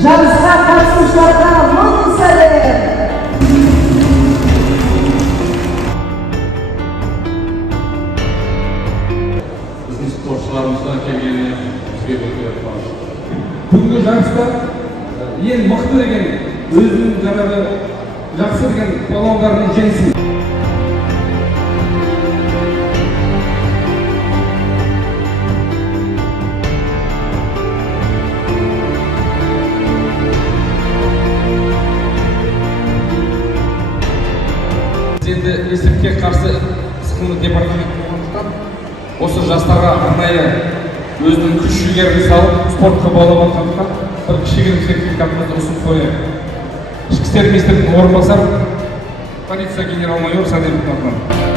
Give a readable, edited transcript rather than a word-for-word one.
Жарысқа қатысушыларға мың сәлем. Біздің спортшыларымыздан келгеніне бізге өте қуаныштымыз. Бүгінгі жарыста ең мықты деген өзінің жаңағы жақсы деген балуандардың жеңісі. Енді есіртке қарсы іс-қимыл департаменті болғандықтан осы жастарға арнайы өзінің күш жігерін салып спортқа баулап жатқандықтан бір кішігірім сертификатымызды ұсынып қояйық. Ішкі істер министрінің орынбасары полиция генерал-майор Садыров атынан.